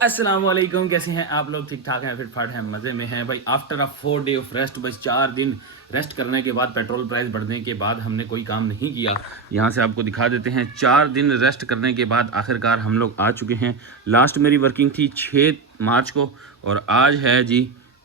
अस्सलाम वालेकुम, कैसे हैं आप लोग? ठीक ठाक हैं, फिट फाट हैं, मज़े में हैं भाई। After a 4 day of rest, बस 4 दिन रेस्ट करने के बाद, पेट्रोल प्राइस बढ़ने के बाद हमने कोई काम नहीं किया। यहाँ से आपको दिखा देते हैं, 4 दिन रेस्ट करने के बाद आखिरकार हम लोग आ चुके हैं। लास्ट मेरी वर्किंग थी 6 मार्च को और आज है जी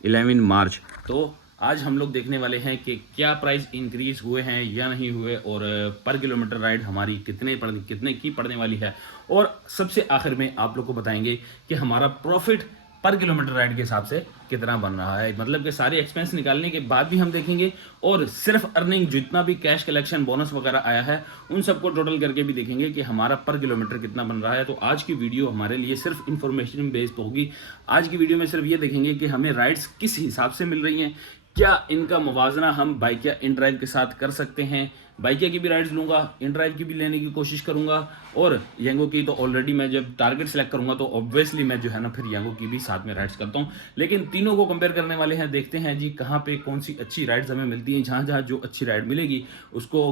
11 मार्च। तो आज हम लोग देखने वाले हैं कि क्या प्राइस इंक्रीज हुए हैं या नहीं हुए, और पर किलोमीटर राइड हमारी कितने की पड़ने वाली है। और सबसे आखिर में आप लोग को बताएंगे कि हमारा प्रॉफिट पर किलोमीटर राइड के हिसाब से कितना बन रहा है। मतलब कि सारे एक्सपेंस निकालने के बाद भी हम देखेंगे, और सिर्फ अर्निंग जितना भी कैश कलेक्शन बोनस वगैरह आया है उन सबको टोटल करके भी देखेंगे कि हमारा पर किलोमीटर कितना बन रहा है। तो आज की वीडियो हमारे लिए सिर्फ इंफॉर्मेशन बेस्ड होगी। आज की वीडियो में सिर्फ ये देखेंगे कि हमें राइड्स किस हिसाब से मिल रही हैं, क्या इनका मुवाजना हम बाइक या इन ड्राइव के साथ कर सकते हैं। बाइकिया की भी राइड्स लूँगा, इन ड्राइव की भी लेने की कोशिश करूँगा, और यंगो की तो ऑलरेडी मैं जब टारगेट सेलेक्ट करूँगा तो ऑब्वियसली मैं जो है ना फिर यंगो की भी साथ में राइड्स करता हूँ। लेकिन तीनों को कंपेयर करने वाले हैं, देखते हैं जी कहाँ पे कौन सी अच्छी राइड्स हमें मिलती हैं। जहाँ जहाँ जो अच्छी राइड मिलेगी उसको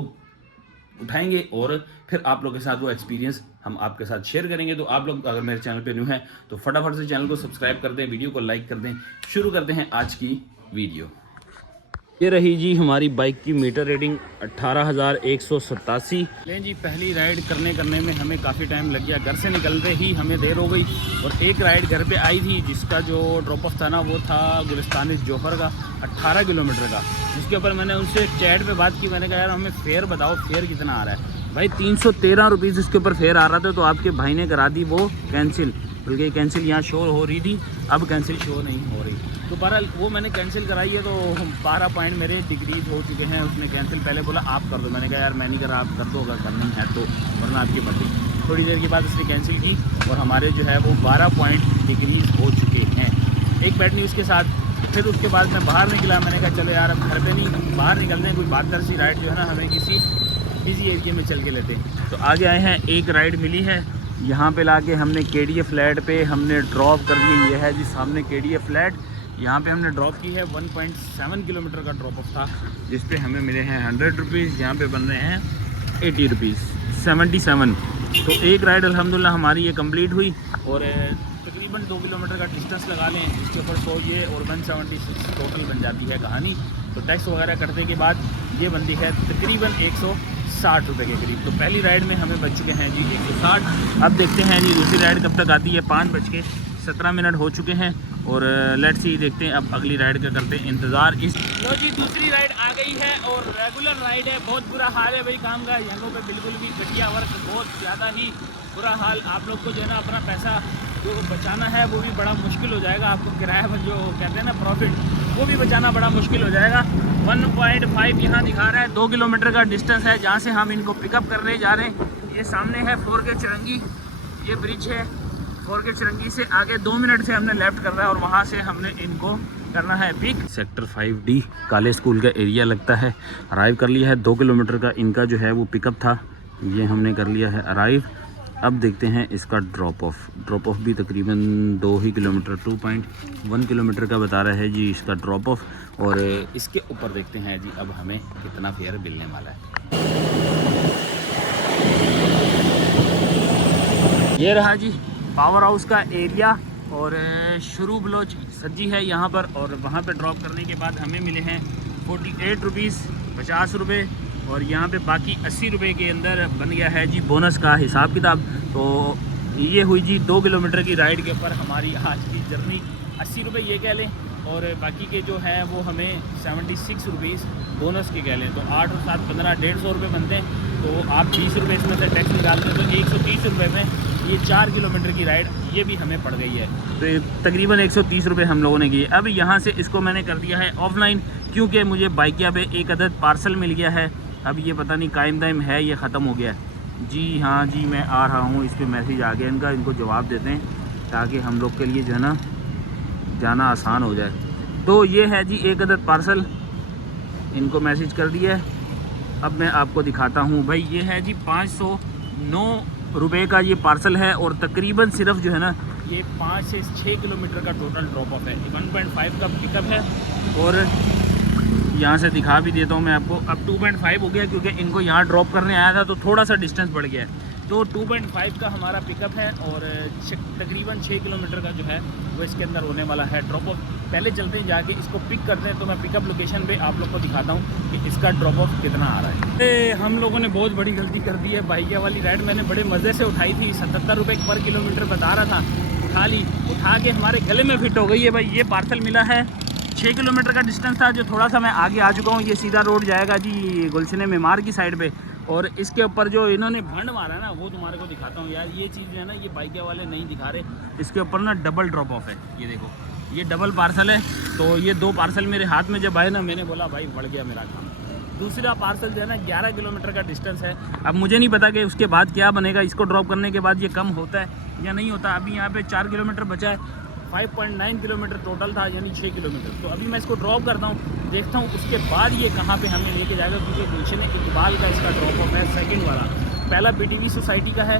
उठाएंगे और फिर आप लोग के साथ वो एक्सपीरियंस हम आपके साथ शेयर करेंगे। तो आप लोग अगर मेरे चैनल पे न्यू हैं तो फटाफट से चैनल को सब्सक्राइब कर दें, वीडियो को लाइक कर दें। शुरू करते हैं आज की वीडियो। ये रही जी हमारी बाइक की मीटर रीडिंग 18,187। लें जी, पहली राइड करने में हमें काफ़ी टाइम लग गया। घर से निकलते ही हमें देर हो गई, और एक राइड घर पे आई थी जिसका जो ड्रॉप ऑफ था ना वो था गुलिस्तान जोहर का 18 किलोमीटर का, जिसके ऊपर मैंने उनसे चैट पे बात की। मैंने कहा यार हमें फेयर बताओ, फेयर कितना आ रहा है भाई। 313 रुपीज़ इसके ऊपर फेयर आ रहा था। तो आपके भाई ने करा दी वो कैंसिल, बल्कि कैंसिल यहाँ शो हो रही थी, अब कैंसिल शो नहीं हो रही। तो बहरहाल वो मैंने कैंसिल कराई है, तो 12 पॉइंट मेरे डिक्रीज हो चुके हैं। उसने कैंसिल पहले बोला आप कर दो, मैंने कहा यार मैं नहीं करा, आप कर दो अगर करनी है तो, वरना आपकी मर्जी। थोड़ी देर के बाद उसने कैंसिल की और हमारे जो है वो 12 पॉइंट डिक्रीज हो चुके हैं। एक बैड न्यूज़ के साथ फिर उसके बाद मैं बाहर निकला। मैंने कहा चलो यार अब घर पे नहीं, बाहर निकलते हैं, कोई बात सी राइड जो है ना हमें किसी बिजी एरिया में चल के लेते हैं। तो आगे आए हैं, एक राइड मिली है यहाँ पे लाके हमने KDA फ्लैट पे हमने ड्रॉप कर दिए। ये है जी सामने KDA फ्लैट, यहाँ पे हमने ड्रॉप की है। 1.7 किलोमीटर का ड्रॉप ऑफ था, जिस पे हमें मिले हैं 100 रुपीज़। यहाँ पे बन रहे हैं 80 रुपीज़, 77। तो एक राइड अल्हम्दुलिल्लाह हमारी ये कंप्लीट हुई, और तकरीबन 2 किलोमीटर का डिस्टेंस लगा लें, जिसके ऊपर 100 ये और 176 टोटल बन जाती है कहानी। तो टैक्स वगैरह करने के बाद ये बनती है तकरीबन 160 रुपये के करीब। तो पहली राइड में हमें बच चुके हैं जी 160। अब देखते हैं जी दूसरी राइड कब तक आती है। 5:17 हो चुके हैं, और लेट्स सी, देखते हैं अब अगली राइड का करते हैं इंतज़ार। इस लो जी दूसरी राइड आ गई है, और रेगुलर राइड है। बहुत बुरा हाल है भाई काम का, यंगों पे बिल्कुल भी घटिया वर्क, बहुत ज़्यादा ही बुरा हाल। आप लोग को जो है ना अपना पैसा जो बचाना है वो भी बड़ा मुश्किल हो जाएगा। आपको किराया में जो कहते हैं ना प्रॉफिट, वो भी बचाना बड़ा मुश्किल हो जाएगा। 1.5 यहाँ दिखा रहा है, 2 किलोमीटर का डिस्टेंस है जहाँ से हम इनको पिकअप करने जा रहे हैं। ये सामने है 4K चिरंगी, ये ब्रिज है 4K चिरंगी से आगे 2 मिनट से हमने लेफ्ट करना है, और वहाँ से हमने इनको करना है पिक। सेक्टर 5D काले स्कूल का एरिया लगता है। अराइव कर लिया है, 2 किलोमीटर का इनका जो है वो पिकअप था, ये हमने कर लिया है अराइव। अब देखते हैं इसका ड्रॉप ऑफ भी तकरीबन 2 ही किलोमीटर, 2.1 किलोमीटर का बता रहा है जी इसका ड्रॉप ऑफ। और इसके ऊपर देखते हैं जी अब हमें कितना फेयर मिलने वाला है। ये रहा जी पावर हाउस का एरिया, और शुरू बलोच सज्जी है यहाँ पर, और वहाँ पे ड्रॉप करने के बाद हमें मिले हैं 48 रुपीज़ 50 रुपये, और यहाँ पे बाकी 80 रुपये के अंदर बन गया है जी बोनस का हिसाब किताब। तो ये हुई जी 2 किलोमीटर की राइड के ऊपर हमारी आज की जर्नी। 80 रुपये ये कह लें, और बाकी के जो है वो हमें 76 रुपीज़ बोनस के कह लें। तो 8 और 7 15 150 रुपये बनते हैं। तो आप 20 रुपये इसमें से टैक्स निकालते हैं, तो 130 रुपये में ये 4 किलोमीटर की राइड ये भी हमें पड़ गई है। तो तकरीबन 130 रुपये हम लोगों ने किए। अब यहाँ से इसको मैंने कर दिया है ऑफलाइन, क्योंकि मुझे बाइकिया पे एक अदद पार्सल मिल गया है। अब ये पता नहीं कायम दायम है ये ख़त्म हो गया है जी। हाँ जी मैं आ रहा हूँ, इस पर मैसेज आ गया इनका, इनको जवाब देते हैं ताकि हम लोग के लिए जो है ना जाना आसान हो जाए। तो ये है जी एक अदद पार्सल, इनको मैसेज कर दिया है। अब मैं आपको दिखाता हूँ भाई, ये है जी 509 रुपये का ये पार्सल है, और तकरीबन सिर्फ जो है ना ये 5 से 6 किलोमीटर का टोटल ड्रॉप ऑफ है। 1.5 का पिकअप है, और यहाँ से दिखा भी देता हूँ मैं आपको। अब 2.5 हो गया, क्योंकि इनको यहाँ ड्रॉप करने आया था तो थोड़ा सा डिस्टेंस बढ़ गया है। तो 2.5 का हमारा पिकअप है और तकरीबन 6 किलोमीटर का जो है वो इसके अंदर होने वाला है ड्रॉप ऑफ। पहले चलते हैं जाके इसको पिक करते हैं, तो मैं पिकअप लोकेशन पे आप लोग को दिखाता हूँ कि इसका ड्रॉप ऑफ कितना आ रहा है। हम लोगों ने बहुत बड़ी गलती कर दी है। बाइकिया वाली राइड मैंने बड़े मज़े से उठाई थी, 77 रुपये पर किलोमीटर बता रहा था, उठा ली, उठा के हमारे गले में फिट हो गई है भाई। ये पार्सल मिला है, 6 किलोमीटर का डिस्टेंस था, जो थोड़ा सा मैं आगे आ चुका हूँ। ये सीधा रोड जाएगा जी गुलशन मेमार की साइड पे, और इसके ऊपर जो इन्होंने भंड मारा है ना वो तुम्हारे को दिखाता हूँ यार। ये चीज़ जो है ना ये बाइकिया वाले नहीं दिखा रहे, इसके ऊपर ना डबल ड्रॉप ऑफ है। ये देखो, ये डबल पार्सल है। तो ये 2 पार्सल मेरे हाथ में जब आए ना, मैंने बोला भाई बढ़ गया मेरा काम। दूसरा पार्सल जो है ना 11 किलोमीटर का डिस्टेंस है। अब मुझे नहीं पता कि उसके बाद क्या बनेगा, इसको ड्रॉप करने के बाद ये कम होता है या नहीं होता। अभी यहाँ पे 4 किलोमीटर बचा है, 5.9 किलोमीटर टोटल था, यानी 6 किलोमीटर। तो अभी मैं इसको ड्रॉप करता हूँ, देखता हूँ उसके बाद ये कहाँ पे हमें लेके जाएगा, क्योंकि गुलशन इकबाल का इसका ड्रॉप ऑफ है सेकंड वाला। पहला पीटीवी सोसाइटी का है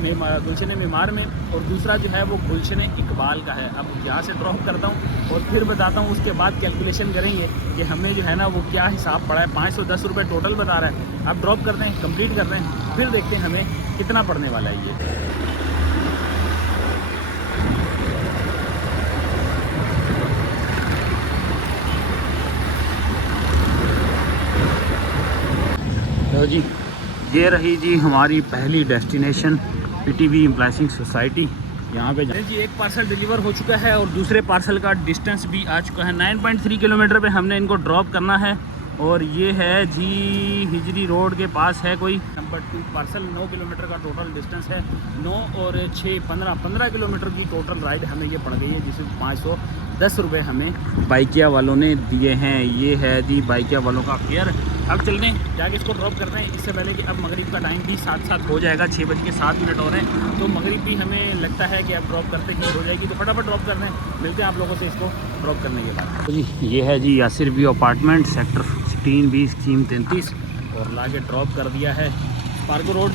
गुलशन मेमार में, और दूसरा जो है वो गुलशन इकबाल का है। अब यहाँ से ड्रॉप करता हूँ और फिर बताता हूँ, उसके बाद कैलकुलेशन करेंगे कि हमें जो है ना वो क्या हिसाब पड़ा है। 510 रुपये टोटल बता रहा है। अब ड्रॉप करते हैं, कंप्लीट कर रहे हैं, फिर देखते हैं हमें कितना पड़ने वाला है ये। तो जी ये रही जी हमारी पहली डेस्टिनेशन, पीटीवी एम्प्लॉइंग सोसाइटी। यहाँ पे जी एक पार्सल डिलीवर हो चुका है और दूसरे पार्सल का डिस्टेंस भी आ चुका है। 9.3 किलोमीटर पे हमने इनको ड्रॉप करना है, और ये है जी हिजरी रोड के पास है कोई। नंबर 2 पार्सल 9 किलोमीटर का टोटल डिस्टेंस है। 9 और 6 15 किलोमीटर की टोटल राइड हमें ये पड़ गई है, जिसमें 510 रुपये हमें बाइकिया वालों ने दिए हैं। ये है जी बाइकिया वालों का फेयर। अब चलते हैं जाके इसको ड्रॉप करते हैं। इससे पहले कि अब मगरिब का टाइम भी साथ हो जाएगा, 6:07 हो रहे हैं, तो मगरिब भी हमें लगता है कि अब ड्रॉप करते ही हो जाएगी। तो फटाफट ड्रॉप करते हैं, मिलते हैं आप लोगों से इसको ड्रॉप करने के बाद। तो जी ये है जी Yasir view apartment, sector 16-20 scheme 33, और ला के ड्रॉप कर दिया है स्पार्को रोड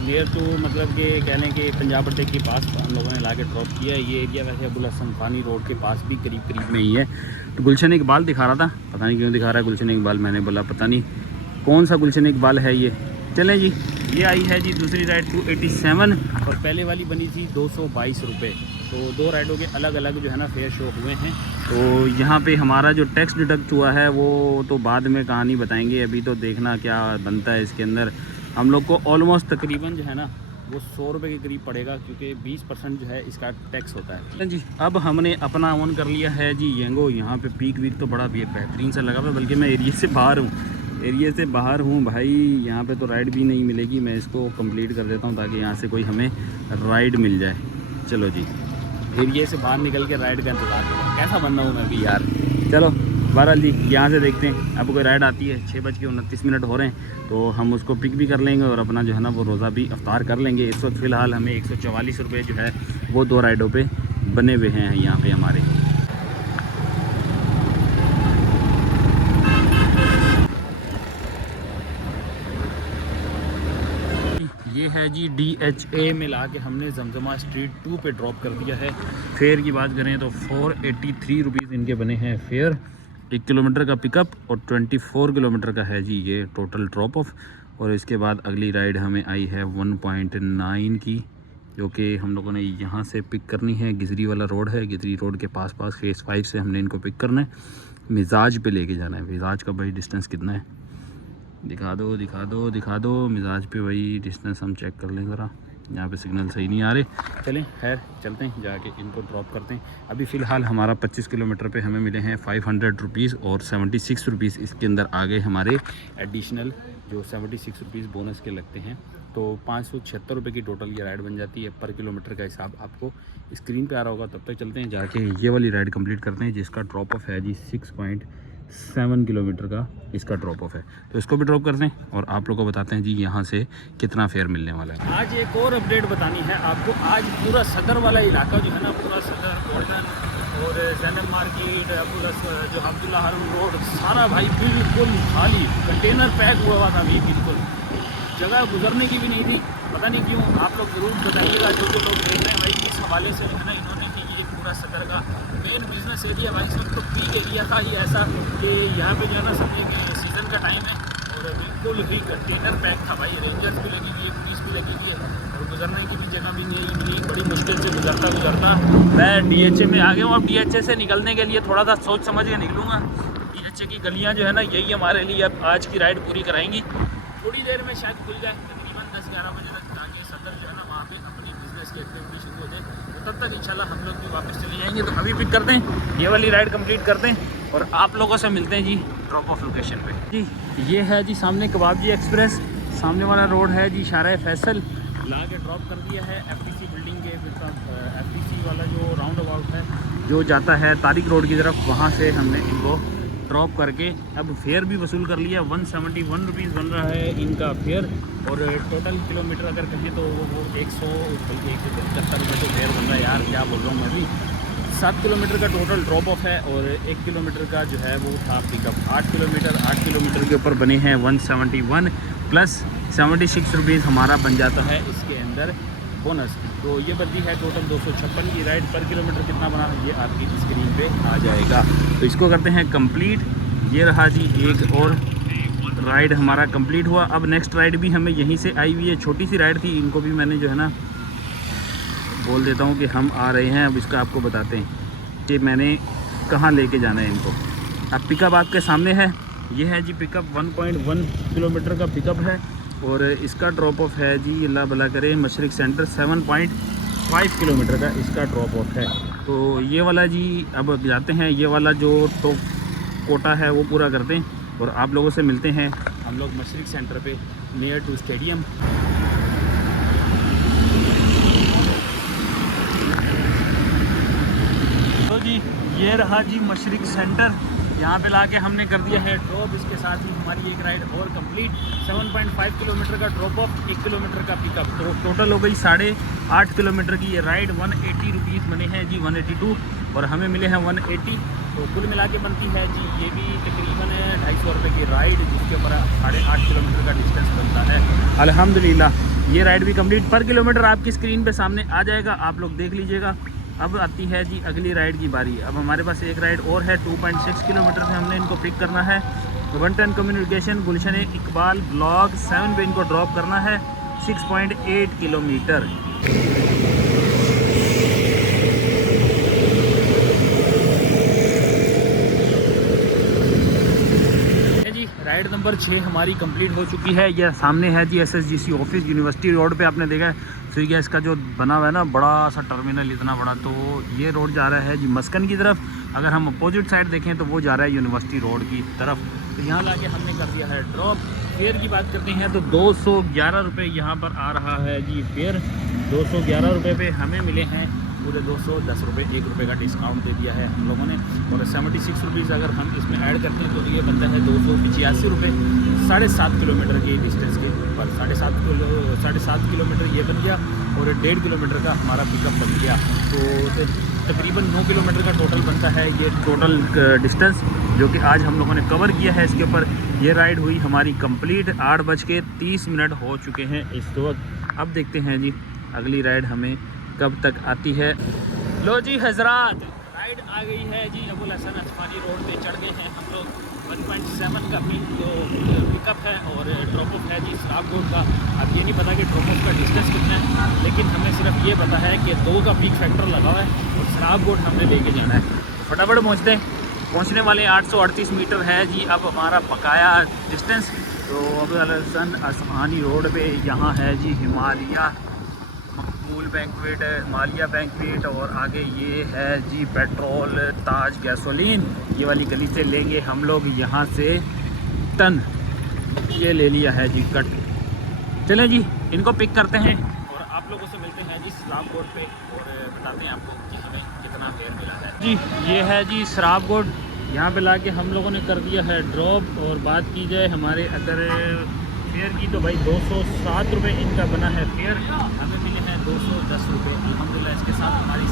नियर टू, मतलब कि कह लें कि पंजाब अड्डे के पास हम लोगों ने ला के ड्रॉप किया है। ये एरिया वैसे अबुल हसन फ़ानी रोड के पास भी करीब में ही है। तो गुलशन इकबाल दिखा रहा था, पता नहीं क्यों दिखा रहा है गुलशन इकबाल। मैंने बोला पता नहीं कौन सा गुलशन इकबाल है ये। चलें जी, ये आई है जी दूसरी राइड 287, और पहले वाली बनी थी 222 रुपये। तो 2 राइडों के अलग अलग जो है ना फेयर शो हुए हैं। तो यहाँ पे हमारा जो टैक्स डिडक्ट हुआ है वो तो बाद में कहानी बताएंगे, अभी तो देखना क्या बनता है इसके अंदर। हम लोग को ऑलमोस्ट तकरीबन जो है ना वो 100 रुपये के करीब पड़ेगा, क्योंकि 20% जो है इसका टैक्स होता है जी। अब हमने अपना ऑन कर लिया है जी येंगो। यहाँ पे पीक वीक तो बड़ा बेहतरीन सा लगा हुआ, बल्कि मैं एरिया से बाहर हूँ भाई। यहाँ पे तो राइड भी नहीं मिलेगी। मैं इसको कंप्लीट कर देता हूँ ताकि यहाँ से कोई हमें राइड मिल जाए। चलो जी, एरिया से बाहर निकल के राइड का इंतजार करो, कैसा बनना हूँ मैं भी यार। चलो बहरहाल जी यहाँ से देखते हैं, अब कोई राइड आती है। 6:29 हो रहे हैं, तो हम उसको पिक भी कर लेंगे और अपना जो है ना वो रोज़ा भी अफ्तार कर लेंगे। इस वक्त फ़िलहाल हमें 144 रुपये जो है वो 2 राइडों पे बने हुए हैं यहाँ पे हमारे। ये है जी DHA में ला के हमने जमजमा स्ट्रीट 2 पे ड्रॉप कर दिया है। फेयर की बात करें तो 483 रुपीज़ इनके बने हैं फेयर। 1 किलोमीटर का पिकअप और 24 किलोमीटर का है जी ये टोटल ड्रॉप ऑफ। और इसके बाद अगली राइड हमें आई है 1.9 की, जो कि हम लोगों ने यहाँ से पिक करनी है। गिजरी वाला रोड है, गिजरी रोड के पास फेज़ 5 से हमने इनको पिक करना है। मिजाज पे लेके जाना है। मिजाज का भाई डिस्टेंस कितना है दिखा दो मिजाज पे वही डिस्टेंस हम चेक कर लें ज़रा। यहाँ पे सिग्नल सही नहीं आ रहे। चलें खैर चलते हैं, जाके इनको ड्रॉप करते हैं। अभी फ़िलहाल हमारा 25 किलोमीटर पे हमें मिले हैं 500 रुपीज़, और 76 रुपीज़ इसके अंदर आगे हमारे एडिशनल जो 76 रुपीज़ बोनस के लगते हैं। तो 576 रुपये की टोटल ये राइड बन जाती है। पर किलोमीटर का हिसाब आपको स्क्रीन पे आ रहा होगा। तब तक चलते हैं, जाके ये वाली राइड कंप्लीट करते हैं, जिसका ड्रॉप ऑफ है जी 6.7 किलोमीटर का इसका ड्रॉप ऑफ है। तो इसको भी ड्रॉप करते हैं और आप लोगों को बताते हैं जी यहाँ से कितना फेयर मिलने वाला है। आज एक और अपडेट बतानी है आपको। आज पूरा सदर वाला इलाका जो है ना, पूरा सदर गोल्डन और जैनब मार्केट, पूरा जो अब्दुल्ला हरम रोड, सारा भाई बिल्कुल खाली, कंटेनर पैक हुआ था अभी, बिल्कुल जगह गुजरने की भी नहीं थी। पता नहीं क्यों, आप लोग ज़रूर बताइएगा जो लोग देख रहे हैं भाई। इस हवाले से है ना इन्होंने भी ये पूरा सदर का मेन बिजनेस एरिया भाई सब तो पीक एरिया था ये, ऐसा कि यहाँ पे जो है ना सब सीज़न का टाइम है और बिल्कुल ही कंटेनर पैक था भाई। रेंजर्स भी लगी हुई है, पुलिस भी लगी हुई है और गुजरने की भी जगह भी नहीं मिली। बड़ी मुश्किल से गुजरता मैं DHA में आ गया हूँ। अब DHA से निकलने के लिए थोड़ा सा सोच समझ के निकलूँगा। DHA की गलियाँ जो है ना, यही हमारे लिए अब आज की राइड पूरी कराएंगी। थोड़ी देर में शायद खुल जाए, तकरीबन 10-11 बजे तक, ताकि सदर जो है ना वहाँ पे अपनी बिजनेस की एक्टिविटी शुरू हो जाए। तो तब तक इंशाल्लाह हम लोग भी वापस चले जाएंगे। तो अभी पिक करते हैं, ये वाली राइड कंप्लीट करते हैं और आप लोगों से मिलते हैं जी ड्रॉप ऑफ लोकेशन पे। जी ये है जी सामने कबाबजी एक्सप्रेस, सामने वाला रोड है जी शारा फैसल। ला के ड्रॉप कर दिया है FTC बिल्डिंग के FTC वाला जो राउंड अबाउट है जो जाता है तारिक रोड की तरफ, वहाँ से हमने इनको ड्रॉप करके अब फेयर भी वसूल कर लिया। 171 रुपीज़ बन रहा है इनका फेयर और टोटल किलोमीटर अगर कहें तो वो 100 बल्कि 175 रुपये तो फेयर बन रहा है। यार क्या बोल रहा हूँ मैं भी। 7 किलोमीटर का टोटल ड्रॉप ऑफ है और 1 किलोमीटर का जो है वो था पिकअप। 8 किलोमीटर के ऊपर बने हैं 171 प्लस 76 रुपीज़ हमारा बन जाता है इसके अंदर बोनस। तो ये बनती है टोटल 256 की राइड। पर किलोमीटर कितना बना ये आपकी स्क्रीन पे आ जाएगा। तो इसको करते हैं कंप्लीट। ये रहा जी एक और राइड हमारा कंप्लीट हुआ। अब नेक्स्ट राइड भी हमें यहीं से आई हुई है, छोटी सी राइड थी। इनको भी मैंने जो है ना बोल देता हूँ कि हम आ रहे हैं। अब इसका आपको बताते हैं कि मैंने कहाँ लेके जाना है इनको। अब पिकअप आपके सामने है, ये है जी पिकअप। 1.1 किलोमीटर का पिकअप है और इसका ड्रॉप ऑफ है जी अल्लाह भला करे मशरिक सेंटर। 7.5 किलोमीटर का इसका ड्रॉप ऑफ है। तो ये वाला जी अब जाते हैं, ये वाला जो तो कोटा है वो पूरा करते हैं और आप लोगों से मिलते हैं हम लोग मशरिक सेंटर पे नियर टू स्टेडियम। तो जी ये रहा जी मशरिक सेंटर, यहाँ पे लाके हमने कर दिया है ड्रॉप। इसके साथ ही हमारी एक राइड और कंप्लीट। 7.5 किलोमीटर का ड्रॉप ऑफ, 1 किलोमीटर का पिकअप। तो टोटल हो गई 8.5 किलोमीटर की ये राइड। 180 रुपीज़ बने हैं जी, 182 और हमें मिले हैं 180। तो कुल मिला के बनती है जी ये भी तकरीबन 250 रुपये की राइड, जिसके ऊपर 8.5 किलोमीटर का डिस्टेंस बनता है। अल्हम्दुलिल्लाह ये राइड भी कंप्लीट। पर किलोमीटर आपकी स्क्रीन पे सामने आ जाएगा, आप लोग देख लीजिएगा। अब आती है जी अगली राइड की बारी। अब हमारे पास एक राइड और है 2.6 किलोमीटर से हमने इनको पिक करना है। 110 कम्युनिकेशन गुलशन इकबाल ब्लॉक 7 पे इनको ड्रॉप करना है। 6.8 किलोमीटर। राइड नंबर 6 हमारी कंप्लीट हो चुकी है। यह सामने है जी SSGC ऑफिस, यूनिवर्सिटी रोड पे आपने देखा है स्विगी गैस का जो बना हुआ है ना बड़ा सा टर्मिनल, इतना बड़ा। तो ये रोड जा रहा है जी मस्कन की तरफ। अगर हम अपोजिट साइड देखें तो वो जा रहा है यूनिवर्सिटी रोड की तरफ। तो यहाँ लाके हमने कर दिया है ड्रॉप। फेयर की बात करते हैं तो 211 रुपये यहाँ पर आ रहा है जी फेयर। 211 रुपये पे हमें मिले हैं पूरे 210 रुपये। 1 रुपये का डिस्काउंट दे दिया है हम लोगों ने। और 76 रुपीज़ अगर हम इसमें ऐड करते हैं तो ये बनता है 285 रुपये। 7.5 किलोमीटर के डिस्टेंस के ऊपर 7.5 किलोमीटर ये बन गया और 1.5 किलोमीटर का हमारा पिकअप बन गया। तो तकरीबन 9 किलोमीटर का टोटल बनता है ये टोटल डिस्टेंस, जो कि आज हम लोगों ने कवर किया है। इसके ऊपर ये राइड हुई हमारी कंप्लीट। 8:30 हो चुके हैं इस वक्त। अब देखते हैं जी अगली राइड हमें कब तक आती है। लो जी हजरात, राइड आ गई है जी अबुल हसन अस्मानी रोड पे चढ़ गए हैं हम लोग। 1.7 का पिकअप है और ड्रॉप ऑफ है जी सराबकोट का। अब ये नहीं पता कि ड्रॉप ऑफ का डिस्टेंस कितना है, लेकिन हमें सिर्फ ये पता है कि 2 का पीक फैक्टर लगा हुआ है और सराबकोट हमने लेके जाना है। तो फटाफट पहुँचते हैं। पहुँचने वाले 838 मीटर है जी अब हमारा बकाया डिस्टेंस। तो अबुल हसन अस्मानी रोड पे यहाँ है जी हिमालय बैंकवेट, मालिया बैंकवेट और आगे ये है जी पेट्रोल ताज गैसोलीन। ये वाली गली से लेंगे हम लोग यहाँ से टन। ये ले लिया है जी कट। चलें जी इनको पिक करते हैं और आप लोगों से मिलते हैं जी सराबकोट पे और बताते हैं आपको कि हमें कितना फेयर मिला है। जी ये है जी सराबकोट, यहाँ पे लाके हम लोगों ने कर दिया है ड्रॉप। और बात की जाए हमारे अगर फेयर की तो भाई 207 रुपये इनका बना है फेयर। हमें मिले हैं 210 रुपये अल्हम्दुलिल्लाह। इसके साथ हमारी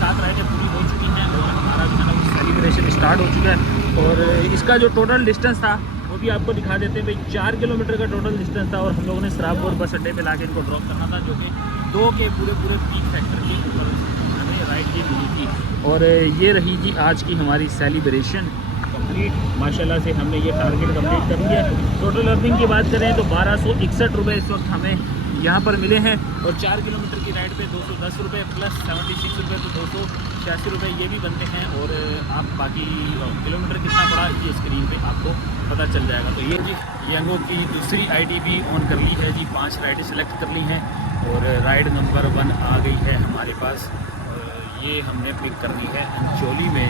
7 राइडें पूरी हो चुकी हैं और हमारा जो है ना सेलिब्रेशन स्टार्ट हो चुका है। और इसका जो टोटल डिस्टेंस था वो भी आपको दिखा देते हैं भाई। 4 किलोमीटर का टोटल डिस्टेंस था और हम लोगों ने सराबकोट बस अड्डे पे लाके इनको ड्रॉप करना था, जो कि 2 के पूरे पीक फैक्टर के ऊपर हमें राइड ये मिली थी। और ये रही जी आज की हमारी सेलिब्रेशन। कंप्लीट माशाल्लाह से हमने ये टारगेट कंप्लीट कर लिया। टोटल अर्निंग की बात करें तो 1261 रुपये इस वक्त हमें यहाँ पर मिले हैं। और 4 किलोमीटर की राइड पे 210 रुपये प्लस 76 रुपये तो 286 रुपये ये भी बनते हैं। और आप बाकी किलोमीटर कितना पड़ा ये स्क्रीन पे आपको पता चल जाएगा। तो ये जी यांगो की दूसरी आईडी भी ऑन कर ली है जी, 5 राइडें सेलेक्ट कर ली हैं और राइड नंबर 1 आ गई है हमारे पास। ये हमने पिक करनी है अंचोली में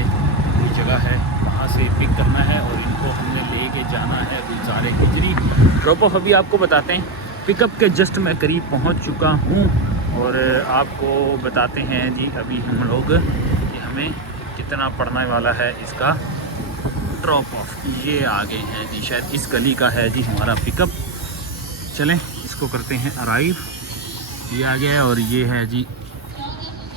कोई जगह है, वहाँ से पिक करना है और इनको हमने लेके जाना है गुलजार हिजरी। ड्रॉप ऑफ अभी आपको बताते हैं, पिकअप के जस्ट मैं करीब पहुँच चुका हूँ और आपको बताते हैं जी अभी हम लोग कि हमें कितना पड़ने वाला है इसका ड्रॉप ऑफ। ये आ गए हैं जी, शायद इस गली का है जी हमारा पिकअप। चलें इसको करते हैं अराइव। ये आ गया है और ये है जी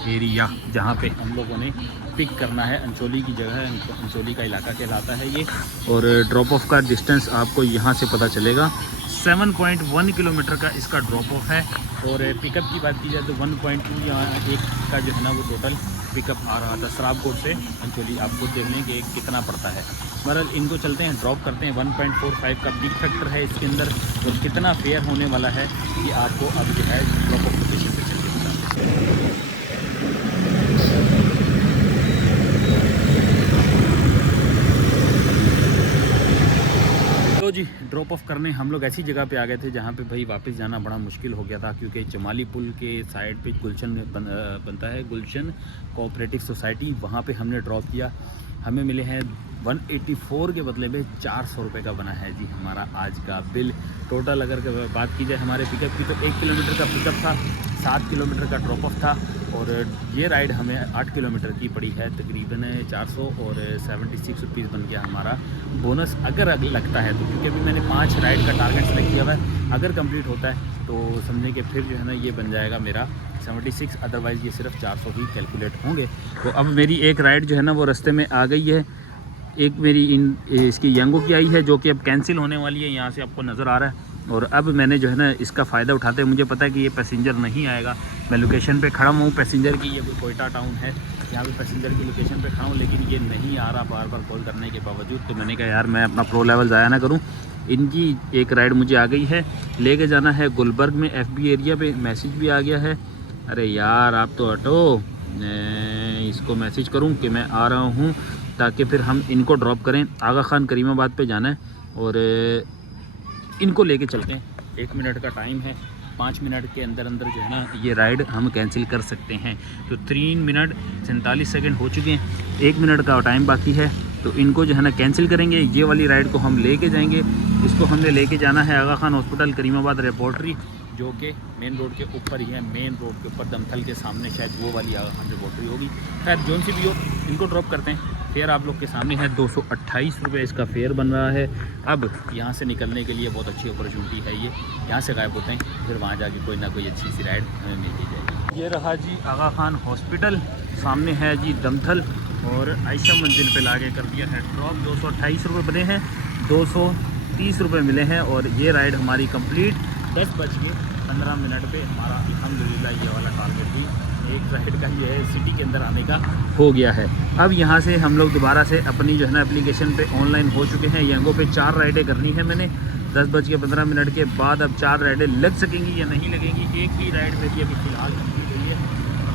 एरिया जहाँ पे हम लोगों ने पिक करना है। अंचोली की जगह है, अंचोली का इलाका कहलाता है ये। और ड्रॉप ऑफ का डिस्टेंस आपको यहाँ से पता चलेगा, 7.1 किलोमीटर का इसका ड्रॉप ऑफ है। और पिकअप की बात की जाए तो 1.2 यहाँ एक का जो है ना वो टोटल पिकअप आ रहा था सराबकोट से अंचोली। आप खुद देख लें कि कितना पड़ता है। बहरहाल इनको चलते हैं, ड्रॉप करते हैं। 1.45 का पिक फैक्टर है इसके अंदर और कितना फेयर होने वाला है ये आपको अब जो है ड्रॉप ऑफ लोकेशन पर चल के बताते हैं। तो जी ड्रॉप ऑफ करने हम लोग ऐसी जगह पे आ गए थे जहाँ पे भाई वापस जाना बड़ा मुश्किल हो गया था, क्योंकि चमाली पुल के साइड पे गुलशन बनता है, गुलशन कोऑपरेटिव सोसाइटी, वहाँ पे हमने ड्रॉप किया। हमें मिले हैं 184 के बदले में 400 रुपये का बना है जी हमारा आज का बिल। टोटल अगर बात की जाए हमारे पिकअप की तो 1 किलोमीटर का पिकअप था, 7 किलोमीटर का ड्रॉप ऑफ था और ये राइड हमें 8 किलोमीटर की पड़ी है तकरीबन 400 और 76 रुपीज़ बन गया हमारा बोनस अगर लगता है तो। क्योंकि अभी मैंने 5 राइड का टारगेट सेलेक्ट किया हुआ है, अगर कंप्लीट होता है तो समझें कि फिर जो है ना ये बन जाएगा मेरा 76, अदरवाइज़ ये सिर्फ 400 ही कैलकुलेट होंगे। तो अब मेरी एक राइड जो है ना वो रास्ते में आ गई है, एक मेरी इसकी यांगो की आई है जो कि अब कैंसिल होने वाली है, यहाँ से आपको नज़र आ रहा है। और अब मैंने जो है ना इसका फ़ायदा उठाते हैं, मुझे पता है कि ये पैसेंजर नहीं आएगा, मैं लोकेशन पे खड़ा हूँ पैसेंजर की, ये कोयटा टाउन है, यहाँ पे पैसेंजर की लोकेशन पे खड़ा हूँ, लेकिन ये नहीं आ रहा बार बार कॉल करने के बावजूद। तो मैंने कहा यार मैं अपना प्रो लेवल ज़ाया ना करूँ। इनकी एक राइड मुझे आ गई है, लेके जाना है गुलबर्ग में, FB एरिया पे मैसेज भी आ गया है। अरे यार आप तो हटो, इसको मैसेज करूँ कि मैं आ रहा हूँ ताकि फिर हम इनको ड्रॉप करें। आगा खान करीमाबाद पे जाना है और इनको लेके चलते हैं। 1 मिनट का टाइम है, 5 मिनट के अंदर अंदर जो है ना ये राइड हम कैंसिल कर सकते हैं। तो 3 मिनट 47 सेकंड हो चुके हैं, 1 मिनट का टाइम बाकी है। तो इनको जो है ना कैंसिल करेंगे, ये वाली राइड को हम लेके जाएंगे। इसको हमने लेके जाना है आगा खान हॉस्पिटल करीमाबाद लेबॉर्ट्री, जो कि मेन रोड के ऊपर ही है, मेन रोड के ऊपर दमथल के सामने शायद वो वाली आगा खान लेबॉर्ट्री होगी। खैर जोन सी भी हो, इनको ड्रॉप करते हैं। फेयर आप लोग के सामने है, 228 रुपये इसका फेयर बन रहा है। अब यहाँ से निकलने के लिए बहुत अच्छी अपॉर्चुनिटी है ये, यहाँ से गायब होते हैं, फिर वहाँ जाके कोई ना कोई अच्छी सी राइड हमें मिल ही जाएगी। ये रहा जी आगा खान हॉस्पिटल, सामने है जी दमथल और आयशा मंजिल पे लाके कर दिया है ड्रॉप। 228 रुपये बने हैं, 230 रुपये मिले हैं और ये राइड हमारी कंप्लीट 10:15 पे हमारा अल्हम्दुलिल्लाह ये वाला टारगेट भी एक राइड का ये है सिटी के अंदर आने का हो गया है। अब यहाँ से हम लोग दोबारा से अपनी जो है ना एप्लीकेशन पे ऑनलाइन हो चुके हैं। यांगो पे 4 राइडें करनी है मैंने, 10:15 के बाद अब 4 राइडें लग सकेंगी या नहीं लगेंगी। एक ही राइड मेरी अभी फ़िलहाल कंप्लीट हुई है।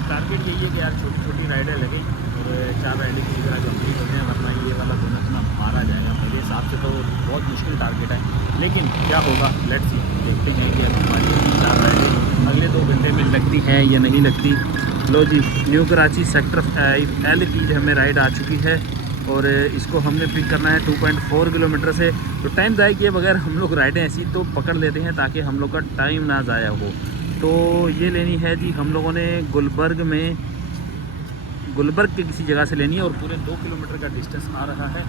टारगेट यही है कि यार छोटी छोटी राइडें लगें और 4 राइडें की तरह कंप्लीट होते हैं, वरना ये वाला बोनस ना मारा जाएगा। मेरे हिसाब से तो बहुत मुश्किल टारगेट है, लेकिन क्या होगा लेट्स सी, देखते हैं कि अब हमारी 4 राइडें अगले 2 घंटे में लगती हैं या नहीं लगती। लो जी न्यू कराची सेक्टर L की जो हमें राइड आ चुकी है और इसको हमने पिक करना है 2.4 किलोमीटर से। तो टाइम ज़ाया किए बगैर हम लोग राइडें ऐसी तो पकड़ लेते हैं ताकि हम लोग का टाइम ना ज़ाया हो। तो ये लेनी है जी हम लोगों ने गुलबर्ग में, गुलबर्ग के किसी जगह से लेनी है और पूरे 2 किलोमीटर का डिस्टेंस आ रहा है।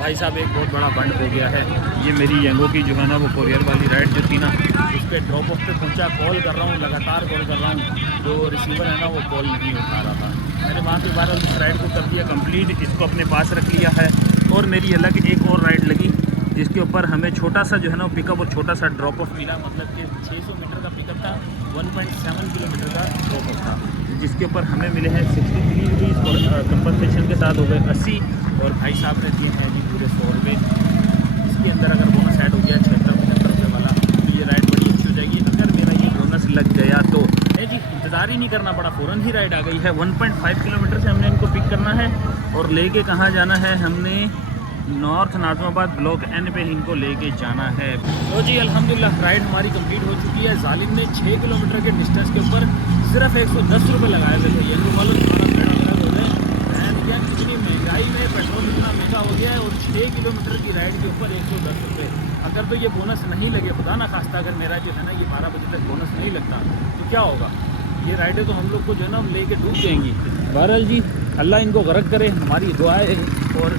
भाई साहब एक बहुत बड़ा बंड हो गया है। ये मेरी यांगो की जो है ना वो कोरियर वाली राइड जो थी ना, उस पर ड्रॉप ऑफ पे पहुंचा, कॉल कर रहा हूँ, लगातार कॉल कर रहा हूँ, जो रिसीवर है ना वो कॉल नहीं उठा रहा था। मैंने वहाँ के बाद इस राइड को कर दिया कंप्लीट, इसको अपने पास रख लिया है। और मेरी अलग एक और राइड लगी जिसके ऊपर हमें छोटा सा जो है ना पिकअप और छोटा सा ड्रॉप ऑफ मिला, मतलब कि 600 मीटर का पिकअप था, 1.7 किलोमीटर का ड्रॉप ऑफ था। जिसके ऊपर हमें मिले हैं 63 रुपीज़ और कंपनसेशन के साथ हो गए 80 और भाई साहब ने दिए हैं जी पूरे 100 रुपये। इसके अंदर अगर बोनस ऐड हो गया 76-75 रुपये वाला तो ये राइड बड़ी अच्छी हो जाएगी। अगर मेरा ये बोनस लग गया तो जी इंतज़ार ही नहीं करना पड़ा, फ़ौरन ही राइड आ गई है। 1.5 किलोमीटर से हमने इनको पिक करना है और लेके कहाँ जाना है, हमने नॉर्थ नाज़िमाबाद ब्लॉक N पे इनको लेके जाना है। तो जी अल्हम्दुलिल्लाह राइड हमारी कंप्लीट हो चुकी है। जालिम ने 6 किलोमीटर के डिस्टेंस के ऊपर सिर्फ 110 रुपये लगाए थे। तो ये वालों हमारा बेड़ा हो गए क्या, कितनी महंगाई में पेट्रोल इतना महंगा हो गया है और 6 किलोमीटर की राइड के ऊपर 110 रुपये। अगर तो ये बोनस नहीं लगे, खुदा ना खास्ता अगर मेरा जो है ना ये 12 बजे तक बोनस नहीं लगता तो क्या होगा, ये राइडें तो हम लोग को जो है ना लेके डूब जाएंगी। बहरहाल जी अल्लाह इनको गरक करे, हमारी दुआएं और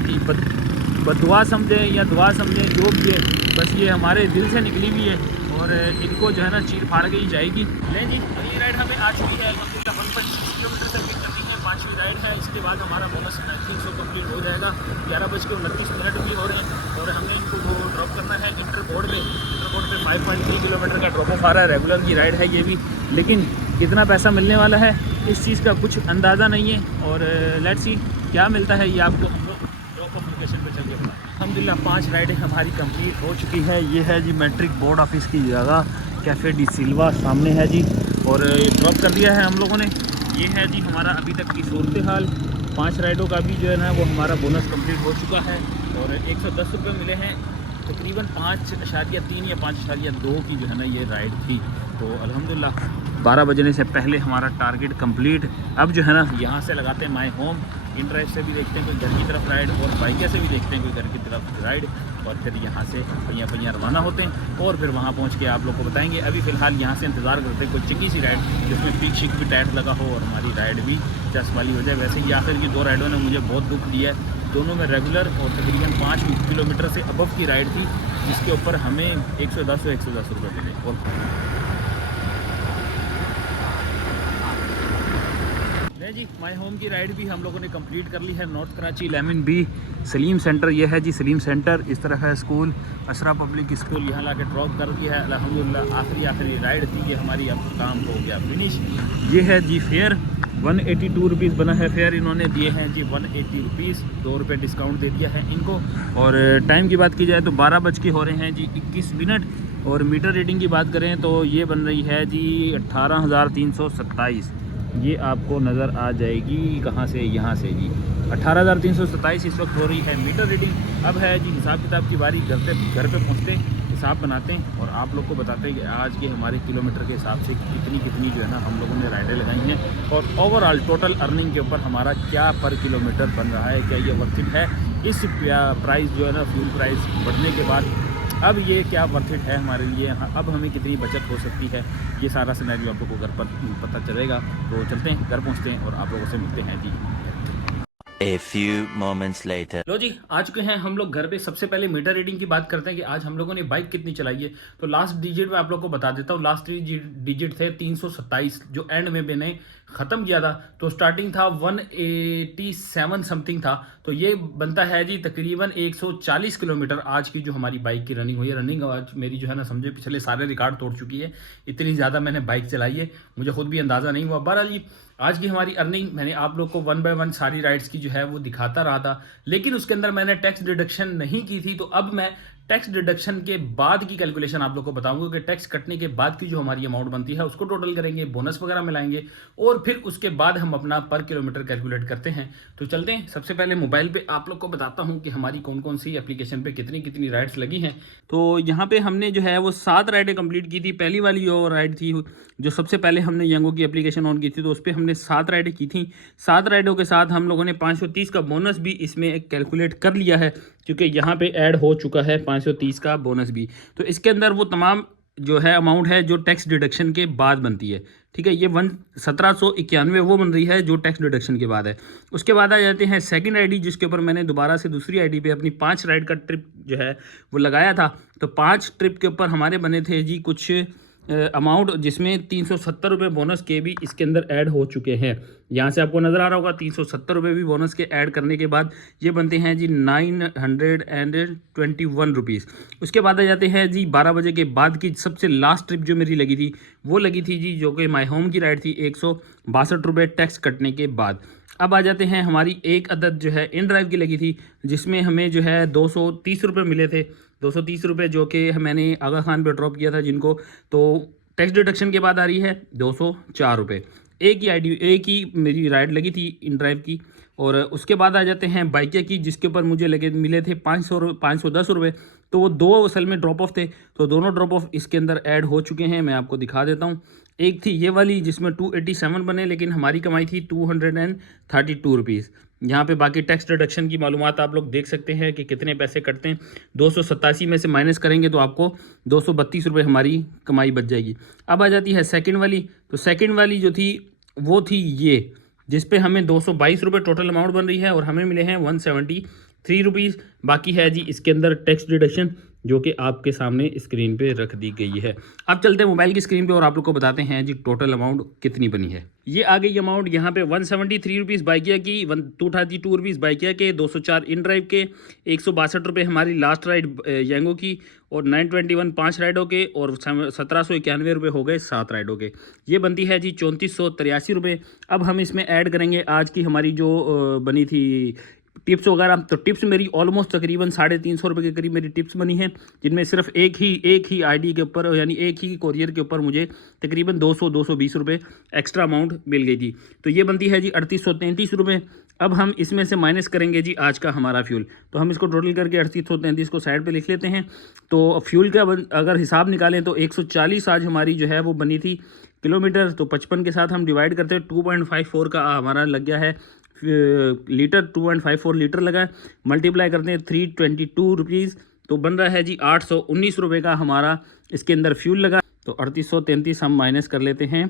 बदुआ समझें या दुआ समझें जो भी है, बस ये हमारे दिल से निकली हुई है और इनको जो है ना चीर फाड़ के ही जाएगी। लें जी अगली राइड हमें आ चुकी है 125 किलोमीटर तक करनी है, 5वीं राइड है। इसके बाद हमारा बोनस 300 कम्प्लीट हो जाएगा। 11:29 भी हो रहे हैं और हमें इनको वो ड्रॉप करना है इंटरपोर्ट पे। इंटरपोर्ट पे 5.3 किलोमीटर का ड्रॉप ऑफ आ रहा है। रेगुलर की राइड है ये भी, लेकिन कितना पैसा मिलने वाला है इस चीज़ का कुछ अंदाज़ा नहीं है और लेट्स सी क्या मिलता है ये आपको ड्रॉप ऑफ लोकेशन पे चल के पता। अल्हम्दुलिल्लाह 5 राइडें हमारी कंप्लीट हो चुकी है। ये है जी मैट्रिक बोर्ड ऑफिस की जगह, कैफ़े डी सिल्वा सामने है जी और ड्रॉप कर दिया है हम लोगों ने। ये है जी हमारा अभी तक की सूरत हाल। 5 राइडों का भी जो है ना वो हमारा बोनस कंप्लीट हो चुका है और 110 रुपये मिले हैं। तकरीबन 5.3 या 5.2 की जो है ना ये राइड थी। तो अल्हम्दुलिल्लाह 12 बजने से पहले हमारा टारगेट कंप्लीट। अब जो है ना यहाँ से लगाते हैं माय होम, इन ड्राइव से भी देखते हैं कोई घर की तरफ राइड और बाइक से भी देखते हैं कोई घर की तरफ राइड और फिर यहाँ से पहिया रवाना होते हैं और फिर वहाँ पहुँच के आप लोग को बताएंगे। अभी फ़िलहाल यहाँ से इंतज़ार करते हैं कोई चिक्की सी राइड जिसमें पीक शिक भी टाइट लगा हो और हमारी राइड भी चस वाली हो जाए। वैसे ही आखिर की 2 राइडों ने मुझे बहुत दुख दिया है। दोनों में रेगुलर और तकरीबन 5 किलोमीटर से अबव की राइड थी जिसके ऊपर हमें 110 रुपये मिले। और जी माय होम की राइड भी हम लोगों ने कंप्लीट कर ली है। नॉर्थ कराची लेमन बी सलीम सेंटर, ये है जी सलीम सेंटर। इस तरह है स्कूल असरा पब्लिक स्कूल, यहाँ ला के ड्रॉप कर दिया है। अल्हम्दुलिल्लाह आखिरी राइड थी ये हमारी, अब काम हो गया फिनिश। ये है जी फेयर 182 रुपीज़ बना है फेयर, इन्होंने दिए हैं जी 180 रुपीज़, 2 रुपये डिस्काउंट दे दिया है इनको। और टाइम की बात की जाए तो 12 बज के हो रहे हैं जी 21 मिनट और मीटर रीडिंग की बात करें तो ये बन रही है जी 18,327। ये आपको नज़र आ जाएगी कहाँ से, यहाँ से जी 18,327 इस वक्त हो रही है मीटर रीडिंग। अब है जी हिसाब किताब की बारी। घर पे पहुँचते हिसाब बनाते हैं और आप लोग को बताते हैं कि आज के हमारे किलोमीटर के हिसाब से कितनी जो है ना हम लोगों ने राइडें लगाई हैं और ओवरऑल टोटल अर्निंग के ऊपर हमारा क्या पर किलोमीटर बन रहा है, क्या ये वर्थ इट है इस प्राइस जो है ना फ्यूल प्राइस बढ़ने के बाद। अब ये क्या वर्थ इट है हमारे लिए, अब हमें कितनी बचत हो सकती है, ये सारा सिनेरियो आप लोगों को घर पर पता चलेगा। तो चलते हैं घर पहुंचते हैं और आप लोगों से मिलते हैं जी। A few moments later. लो जी आ चुके हैं हम लोग घर पे। सबसे पहले मीटर रीडिंग की बात करते हैं कि आज हम लोगों ने बाइक कितनी चलाई है। तो लास्ट डिजिट में आप लोग को बता देता हूँ, लास्ट 3 डिजिट थे 327 जो एंड में मैंने ख़त्म किया था। तो स्टार्टिंग था 187 समथिंग था, तो ये बनता है जी तकरीबन 140 किलोमीटर आज की जो हमारी बाइक की रनिंग हुई है। रनिंग आज मेरी जो है ना समझे पिछले सारे रिकॉर्ड तोड़ चुकी है, इतनी ज़्यादा मैंने बाइक चलाई है, मुझे खुद भी अंदाज़ा नहीं हुआ। बहरहाल जी आज की हमारी अर्निंग मैंने आप लोग को 1 बाय 1 सारी राइड्स की जो है वो दिखाता रहा था, लेकिन उसके अंदर मैंने टैक्स डिडक्शन नहीं की थी। तो अब मैं टैक्स डिडक्शन के बाद की कैलकुलेशन आप लोग को बताऊंगा कि टैक्स कटने के बाद की जो हमारी अमाउंट बनती है उसको टोटल करेंगे, बोनस वगैरह मिलाएंगे और फिर उसके बाद हम अपना पर किलोमीटर कैलकुलेट करते हैं। तो चलते हैं, सबसे पहले मोबाइल पे आप लोग को बताता हूं कि हमारी कौन कौन सी एप्लीकेशन पे कितनी कितनी राइड्स लगी हैं। तो यहाँ पे हमने जो है वो 7 राइडें कंप्लीट की थी। पहली वाली जो राइड थी जो सबसे पहले हमने यंगो की एप्लीकेशन ऑन की थी तो उस पर हमने 7 राइडें की थी। 7 राइडों के साथ हम लोगों ने 530 का बोनस भी इसमें कैलकुलेट कर लिया है, क्योंकि यहाँ पे ऐड हो चुका है 530 का बोनस भी। तो इसके अंदर वो तमाम जो है अमाउंट है जो टैक्स डिडक्शन के बाद बनती है, ठीक है। ये 1791 वो बन रही है जो टैक्स डिडक्शन के बाद है। उसके बाद आ जाते हैं सेकंड आईडी, जिसके ऊपर मैंने दोबारा से दूसरी आईडी पे अपनी 5 राइड का ट्रिप जो है वो लगाया था। तो 5 ट्रिप के ऊपर हमारे बने थे जी कुछ अमाउंट जिसमें 370 रुपये बोनस के भी इसके अंदर ऐड हो चुके हैं। यहाँ से आपको नज़र आ रहा होगा 370 रुपये भी बोनस के ऐड करने के बाद ये बनते हैं जी 921 रुपीज़। उसके बाद आ जाते हैं जी 12 बजे के बाद की सबसे लास्ट ट्रिप जो मेरी लगी थी वो लगी थी जी, जो कि माई होम की राइड थी, 162 रुपये टैक्स कटने के बाद। अब आ जाते हैं हमारी एक अदद जो है इन ड्राइव की लगी थी, जिसमें हमें जो है 230 रुपये मिले थे। 230 रुपये जो कि मैंने आगा खान पे ड्रॉप किया था जिनको, तो टैक्स डिडक्शन के बाद आ रही है 204 रुपये। एक ही मेरी राइड लगी थी इन ड्राइव की। और उसके बाद आ जाते हैं बाइकिया की, जिसके ऊपर मुझे मिले थे 510 रुपये। तो वो दो असल में ड्रॉप ऑफ थे, तो दोनों ड्रॉप ऑफ इसके अंदर ऐड हो चुके हैं। मैं आपको दिखा देता हूँ। एक थी ये वाली जिसमें 287 बने, लेकिन हमारी कमाई थी 232 रुपीज़। यहाँ पे बाकी टैक्स डिडक्शन की मालूमात आप लोग देख सकते हैं कि कितने पैसे कटते हैं। 287 में से माइनस करेंगे तो आपको 232 रुपये हमारी कमाई बच जाएगी। अब आ जाती है सेकंड वाली। तो सेकंड वाली जो थी वो थी ये, जिस पे हमें 222 रुपये टोटल अमाउंट बन रही है और हमें मिले हैं 173 रुपीज़। बाकी है जी इसके अंदर टैक्स डिडक्शन, जो कि आपके सामने स्क्रीन पे रख दी गई है। अब चलते हैं मोबाइल की स्क्रीन पे और आप लोग को बताते हैं जी टोटल अमाउंट कितनी बनी है। ये आ गई अमाउंट यहाँ पे 173 रुपीज़ बाइकिया की, 232 रुपीज़ बाइकिया के, 204 इन ड्राइव के, 162 रुपये हमारी लास्ट राइड यांगो की, और 921 5 राइडों के, और 1791 रुपये हो गए 7 राइडों के। ये बनती है जी 3483 रुपये। अब हम इसमें ऐड करेंगे आज की हमारी जो बनी थी टिप्स वगैरह। तो टिप्स मेरी ऑलमोस्ट तकरीबन 350 रुपये के करीब मेरी टिप्स बनी है, जिनमें सिर्फ एक ही आईडी के ऊपर, यानी एक ही कोरियर के ऊपर मुझे तकरीबन 220 रुपये एक्स्ट्रा अमाउंट मिल गई थी। तो ये बनती है जी 3833 रुपये। अब हम इसमें से माइनस करेंगे जी आज का हमारा फ्यूल। तो हम इसको टोटल करके 3833 को साइड पे लिख लेते हैं। तो फ्यूल का अगर हिसाब निकालें तो 140 आज हमारी जो है वो बनी थी किलोमीटर। तो 55 के साथ हम डिवाइड करते हैं, 2.54 का हमारा लग गया है लीटर, 2.54 लीटर लगा है। मल्टीप्लाई करते हैं 322 रुपीज़, तो बन रहा है जी 819 रुपये का हमारा इसके अंदर फ्यूल लगा। तो 3833 हम माइनस कर लेते हैं,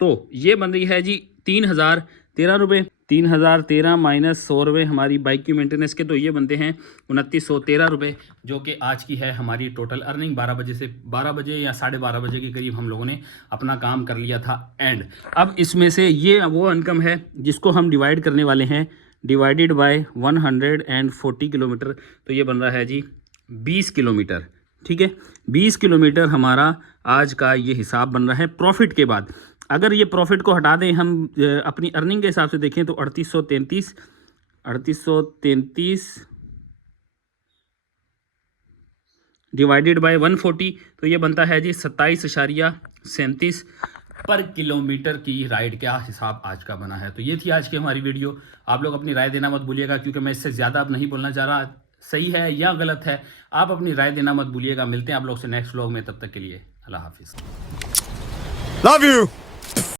तो ये बन रही है जी 3013 रुपये। 3013 माइनस 100 रुपये हमारी बाइक की मेंटेनेंस के, तो ये बनते हैं 2913 रुपये, जो कि आज की है हमारी टोटल अर्निंग। 12 बजे या 12:30 बजे के करीब हम लोगों ने अपना काम कर लिया था एंड। अब इसमें से ये वो इनकम है जिसको हम डिवाइड करने वाले हैं, डिवाइडेड बाय 140 किलोमीटर। तो ये बन रहा है जी 20 किलोमीटर। ठीक है, 20 किलोमीटर हमारा आज का ये हिसाब बन रहा है प्रॉफिट के बाद। अगर ये प्रॉफिट को हटा दें, हम अपनी अर्निंग के हिसाब से देखें तो 3833 डिवाइडेड बाय 140, तो ये बनता है जी 27.37 पर किलोमीटर की राइड का हिसाब आज का बना है। तो ये थी आज की हमारी वीडियो। आप लोग अपनी राय देना मत भूलिएगा, क्योंकि मैं इससे ज़्यादा अब नहीं बोलना चाह रहा, सही है या गलत है। आप अपनी राय देना मत भूलिएगा। मिलते हैं आप लोग से नेक्स्ट व्लॉग में, तब तक के लिए अल्लाह हाफिज़। Love you.